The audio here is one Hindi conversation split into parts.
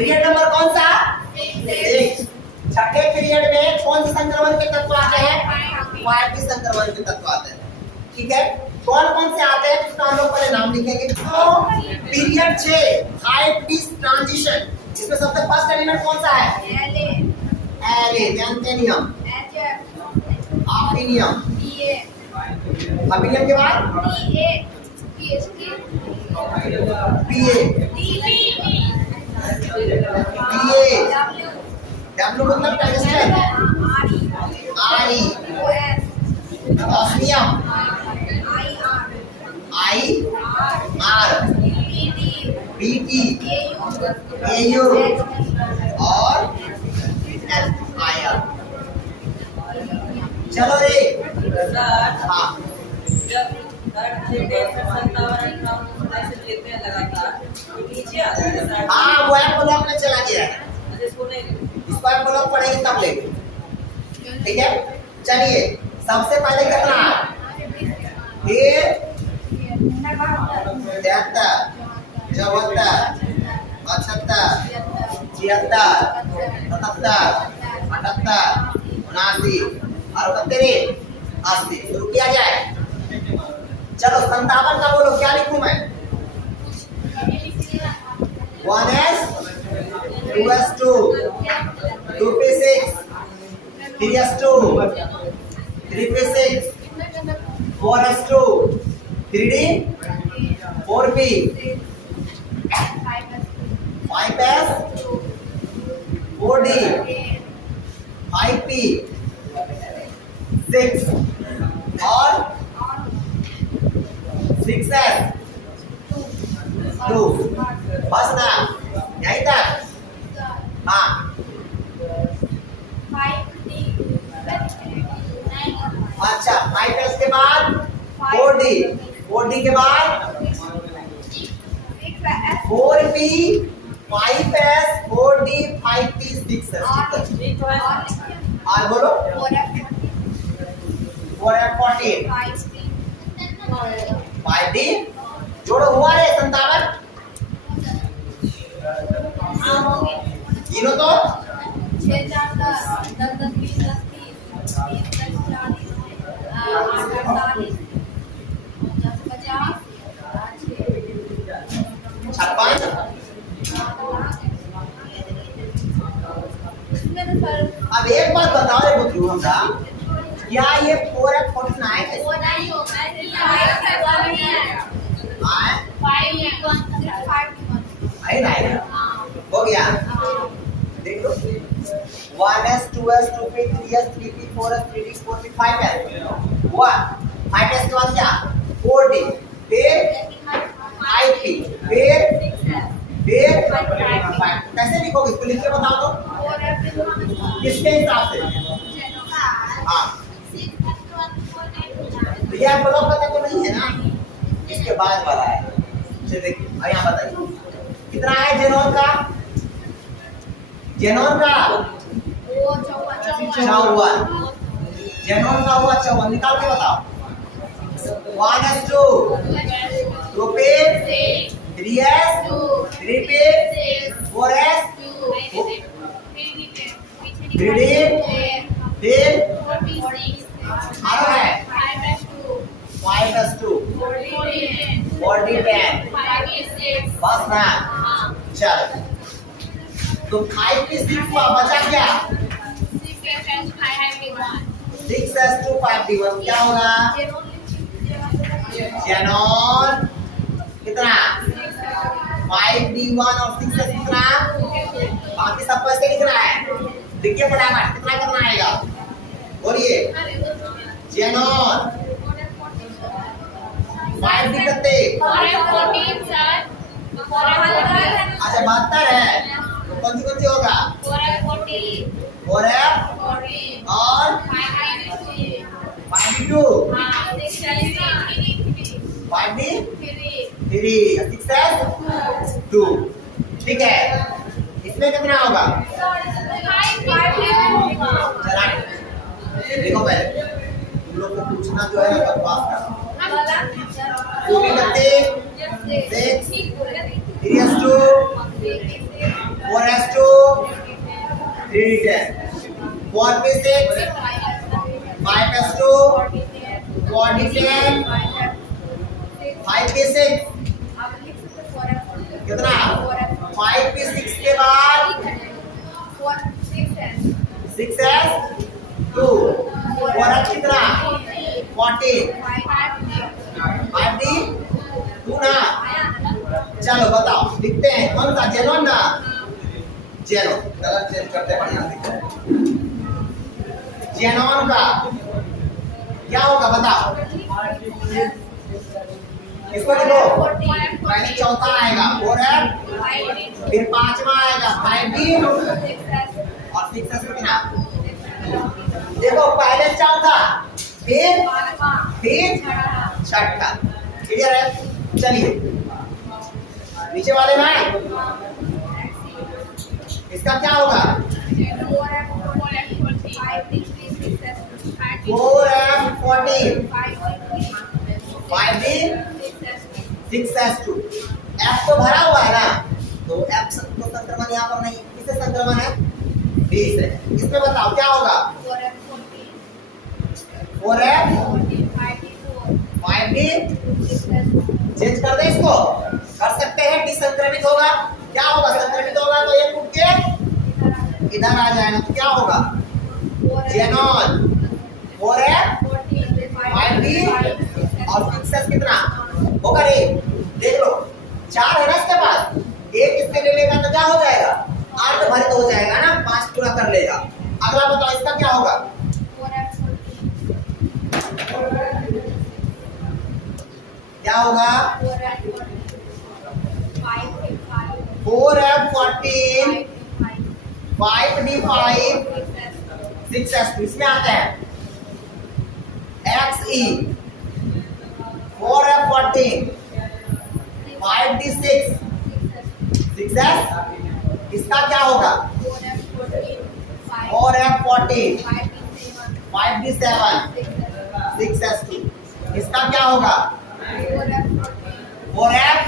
पीरियड नंबर कौन सा? 6। छठे पीरियड में कौन से संक्रमण के तत्व आते हैं? 5D संक्रमण के तत्व आते हैं। ठीक है, कौन कौन से आते हैं उसका हम लोग पहले नाम लिखेंगे। तो पीरियड 6 5D ट्रांजिशन, इसमें सबसे फर्स्ट एलिमेंट कौन सा है? एले, जैंथेनियम, आफ्नियम, आफ्नियम के बाद डब्ल्यू मतलब टंगस्टन, आरी, osmium, I R, BT, AU और आयर। चलो रे, हाँ हाँ वो ऐप ब्लॉक में चला गया है, इसको ऐप ब्लॉक पढ़ेंगे तब लेंगे। ठीक है, चलिए सबसे पहले कितना? 73, 74, 75, 76, 77, 78, 79 और 80। शुरू किया जाए। चलो 57 का बोलो, क्या लिखूं मैं? 1s 2s2 2p6 3s2 3p6 4s2 3d 4p 5s 4d 5p 6 और 6s 2। बस ना, यहीं तक। हाँ अच्छा, 5s के बाद 4d, 4d के बाद 4p 5s 4d 5p 6s। और बोलो 4f 14 5d जोड़ो, हुआ रे 57। गिनो तो 6 4 10 10 10 20 10 30 20 10 40 8 48 10 50 56। अब एक बात बताओ रे बुद्धू, हमरा क्या ये 4f 49 है? वो नहीं होगा, 5 है ना? हो गया, देख लो 1s 2s 2p 3s 3p 4s 3d 4p 5s हुआ। 5s के बाद क्या? 4d, फिर 5p, फिर 5। कैसे लिखोगे इसको? लिख के बताओ तो किसके हिसाब से? हाँ तो ये आप ब्लॉक पता तो नहीं है ना, इसके बाद वाला है। चलिए देखिए, अब यहाँ बताइए कितना है जेनॉन का? जेनॉन का 54, जेनॉन का हुआ 54। निकाल के बताओ। 1s2 2p 3s 3p 4s 3d फिर आरो है 5s2 4d 10 बस ना। चल तो 5p6 का बचा क्या? 6s2 5d1 क्या होगा? जेनॉन कितना? 5d1 और 6s कितना? बाकी सब कैसे लिखना है? देखिए फटाफट कितना करना आएगा, बोलिए। जेनॉन 5d कितने? अच्छा 72 है, तो कौन सी होगा? 4f और 5d2 5d 3 6s 2। ठीक है, इसमें कितना होगा? चला देखो पहले तुम लोग को पूछना जो है ना बकवास का। 2 कितने? 6 3s2 4s 3d10 4p6 5s2 4d10 5p6 कितना 5p6 के बाद 6s2 4s कितना 14 5d 2 ना। चलो बताओ लिखते हैं कौन सा जेनोन ना जेनो कलर चेंज करते हैं बढ़िया दिखता है। जेनोन का क्या होगा बताओ इसको लिखो पहले चौथा आएगा 4f फिर पांचवा आएगा 5d और 6s कितना देखो पहले चौथा फिर छठा क्लियर है। चलिए नीचे वाले में इसका क्या होगा 4f14 5d 6s2 f तो भरा हुआ है ना तो f तो संक्रमण यहाँ पर नहीं किससे संक्रमण है d से। इसमें बताओ क्या होगा 4f 5d चेंज कर दे इसको कर सकते हैं डिसंक्रमित होगा क्या होगा संक्रमित होगा तो ये टूट के इधर आ जाएगा तो क्या होगा जेनॉन 4f 5d और 6s कितना होगा रे देख लो 4 है ना इसके पास एक इससे ले लेगा तो क्या हो जाएगा 8 भरित हो जाएगा ना 5 पूरा कर लेगा। अगला बताओ इसका क्या होगा क्या होगा 4f14 5d5 6s2 इसमें आता है xe 4f14 5d6 6s इसका क्या होगा 4f14 5d7 6s2 इसका क्या होगा 4f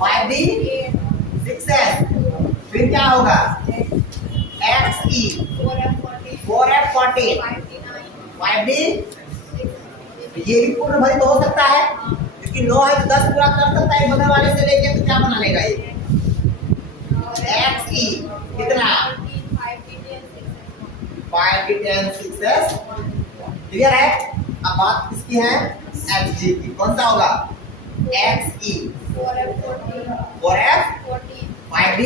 5d 6s फिर क्या होगा xe 4f14 5d ये भी पूर्ण भरित हो सकता है क्योंकि 9 है तो 10 पूरा कर सकता है बगल वाले से लेके तो क्या बना लेगा ये xe कितना 5d10 6s क्लियर है। अब बात किसकी है xg की कौन सा होगा xe 4f 5d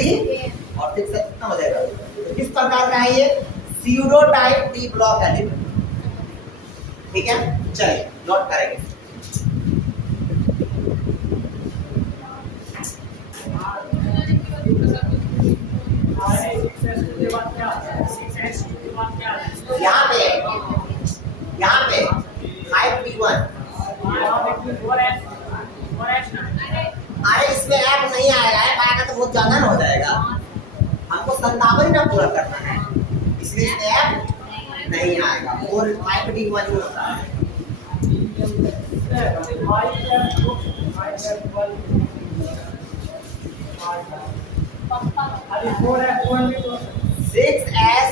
और 6s कितना हो जाएगा तो किस प्रकार का है ये pseudo type D block element ठीक है। चलिए नोट करेंगे यहाँ पे 5p1 अरे इसमें ऐप नहीं आएगा ऐप आएगा तो बहुत ज्यादा ना हो जाएगा हमको 57 ना पूरा करना है इसलिए इसमें ऐप नहीं आएगा और 5p1 होता है 6s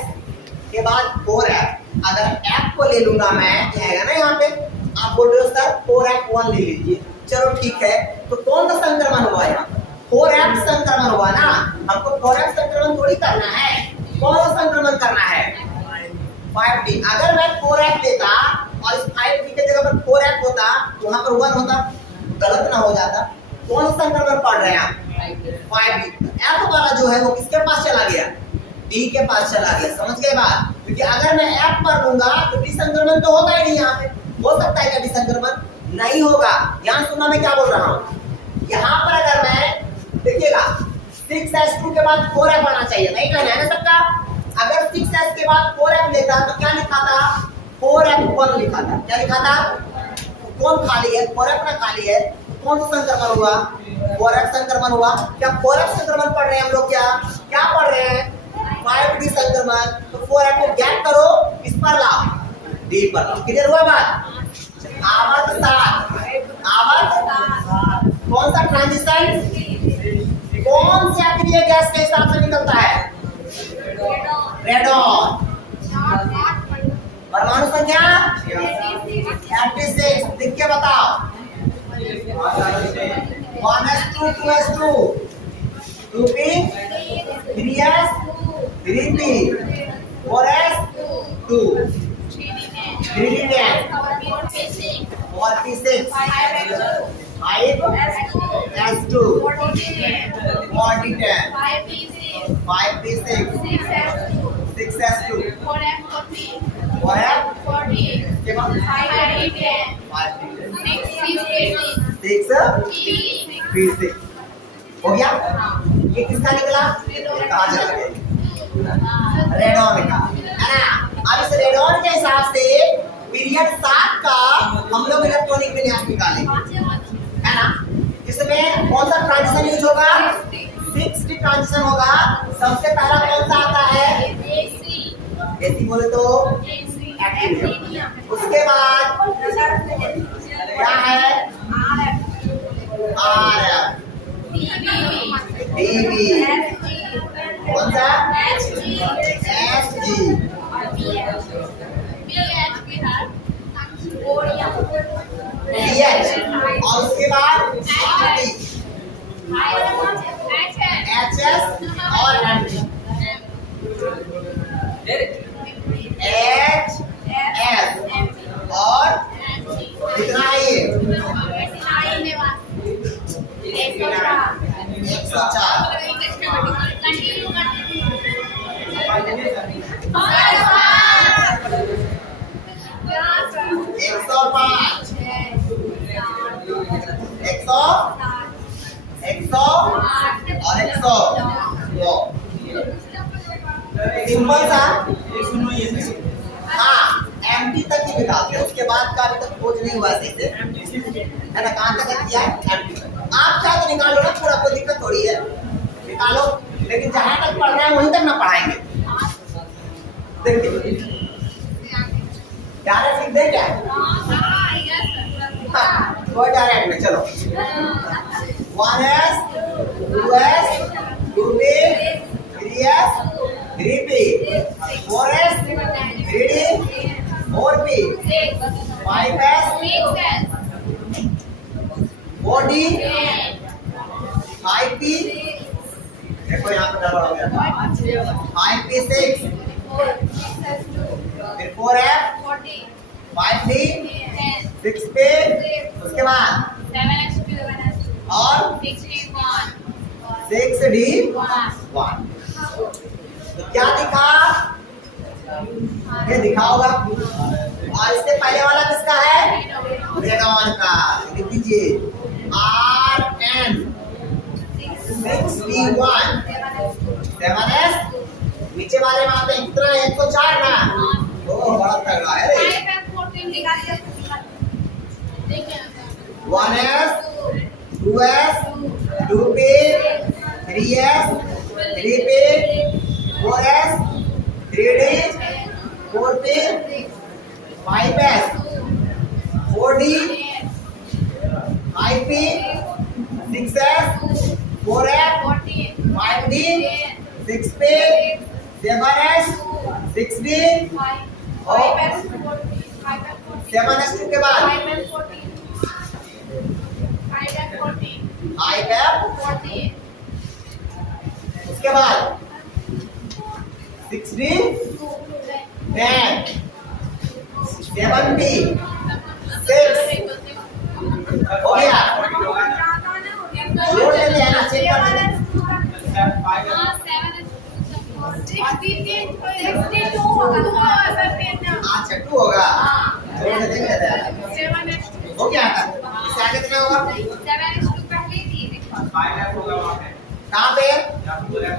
के बाद 4f अगर f को ले लूंगा मैं आएगा ना यहाँ पे आप बोल रहे हो सर 4f1 ले लीजिए चलो ठीक है तो कौन सा संक्रमण हुआ यहाँ 4f संक्रमण हुआ ना हमको 4f संक्रमण थोड़ी करना है कौन सा संक्रमण करना है 5d अगर मैं 4f लेता और इस 5d के जगह पर 4f होता तो वहां पर 1 होता गलत ना हो जाता कौन सा संक्रमण पढ़ रहे हैं आप 5d f वाला जो है वो किसके पास चला गया d के पास चला गया समझ गए बात क्योंकि अगर मैं f पर लूंगा तो डिसंक्रमण तो होगा ही नहीं यहाँ पे हो सकता है क्या डिसंक्रमण नहीं होगा। ध्यान सुनना मैं क्या बोल रहा हूँ यहाँ पर अगर मैं देखिएगा 6s2 के बाद 4f आना चाहिए नहीं कहना है ना सबका अगर 6s के बाद 4f लेता तो क्या लिखा था 4f1 लिखा था क्या लिखा था कौन खाली है 4f ना खाली है कौन सा संक्रमण हुआ 4f संक्रमण हुआ क्या 4f संक्रमण पढ़ रहे हैं हम लोग क्या पढ़ रहे हैं 5d संक्रमण तो 4f को गैप करो किस पर लाओ d पर लाओ क्लियर हुआ बात। आवर्त कौन सा ट्रांजिशन कौन से अक्रिय गैस के हिसाब से निकलता है रेडॉन। परमाणु संख्या 36। लिख के बताओ। 1s2 2s2 2p 3s 3p 4s 2 3d10 4p6 5s2 4d10 5p6 6s2 4f 6p6 हो गया। ये किसका निकला? कहाँ चला गया? रेडॉन का, है ना। अब इस रेडॉन के हिसाब से पीरियड 7 का हम लोग इलेक्ट्रॉनिक विन्यास निकालेंगे, है ना। इसमें कौन सा ट्रांजिशन यूज होगा? 6D ट्रांजिशन होगा। सबसे पहला कौन सा आता है? एसी बोले तो एक्टिव। उसके बाद क्या है? आरएफ, डीबी, कौन सा? एसजी, पीएच, और उसके बाद आरटी, एचएस और एमटी। एच एस और कितना है ये? 104। और 100 सिंपल सा। हाँ, एमटी तक ही निकालते हैं, उसके बाद का अभी तक खोज नहीं हुआ सही से, है ना। कहाँ तक किया है? एमटी तक। आप चाहे तो निकालो ना, पूरा कोई दिक्कत थोड़ी है, निकालो। लेकिन जहाँ तक पढ़ना है वहीं तक ना पढ़ाएंगे। देखिए डायरेक्ट लिख दे क्या? हाँ, वो डायरेक्ट में चलो। 1s 2s 2p 3s 3p 4s 3d 4p 5s 4d 5p, देखो यहाँ पे गड़बड़ हो गया। 5p6 फिर 4f 5d 6p, उसके बाद और 6d 1। क्या दिखा? ये दिखा होगा। और इससे पहले वाला किसका है? रेडॉन का। लिख दीजिए Rn 6d1 7s। नीचे वाले में आते हैं कितना? 104 ना। ओ बड़ा तगड़ा है रे। 1s 2s 2p 3s 3p 4s 3d 4p 5s 4d 5p 6s 4f 5d 6p 7s 6d और 7s2 के बाद उसके बाद 6d 10 7p 6 हो गया। जोड़ लेते हैं ना, चेक कर लेते हैं। 62 होगा। अच्छा 2 होगा। जोड़ लेते हैं। हो गया था। इससे आगे कितना होगा? 7 पहले थी। कहाँ पे?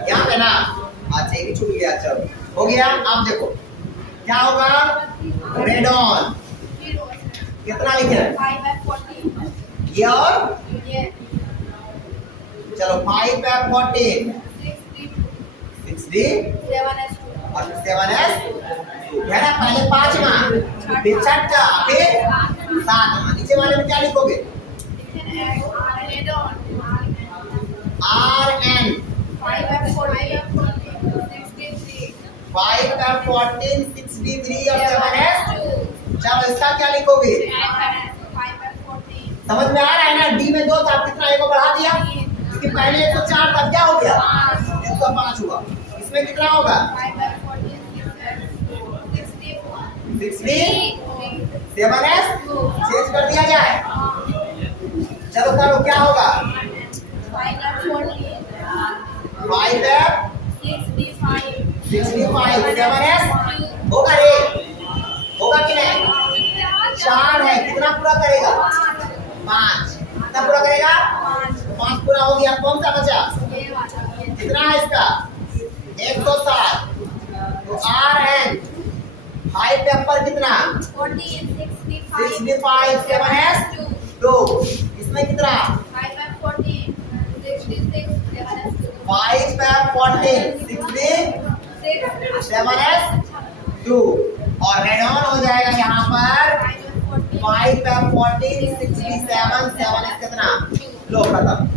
यहाँ पे ना। अच्छा ये भी छूट गया। चलो हो गया। अब देखो क्या होगा? रेडॉन कितना लिखे? ये और चलो 5f14 6d और 7s है ना। पहले 5वां, फिर 6ठा, फिर 7वां। नीचे वाले में क्या लिखोगे? Rn 5 पे 14 63 और 7s। चलो इसका क्या लिखोगे? समझ में आ रहा है ना? डी में 2 था, कितना एक को बढ़ा दिया, क्योंकि पहले 104 था, क्या हो गया? 105 हुआ। इसमें कितना होगा? 60 7s चेंज कर दिया जाए। चलो करो, क्या होगा? 5 है 65 7s होगा रे, होगा कि नहीं? 4 है, कितना पूरा करेगा? 5। कितना पूरा करेगा? 5 पूरा हो गया। कौन सा बचा? कितना है इसका? 107। तो RN 5 पे ऊपर कितना? 65 7s 2। इसमें कितना? 5 पे 14 60 7s 2 और रेड ऑन हो जाएगा यहाँ पर 5 पे 14 67 7s कितना? लो खत्म।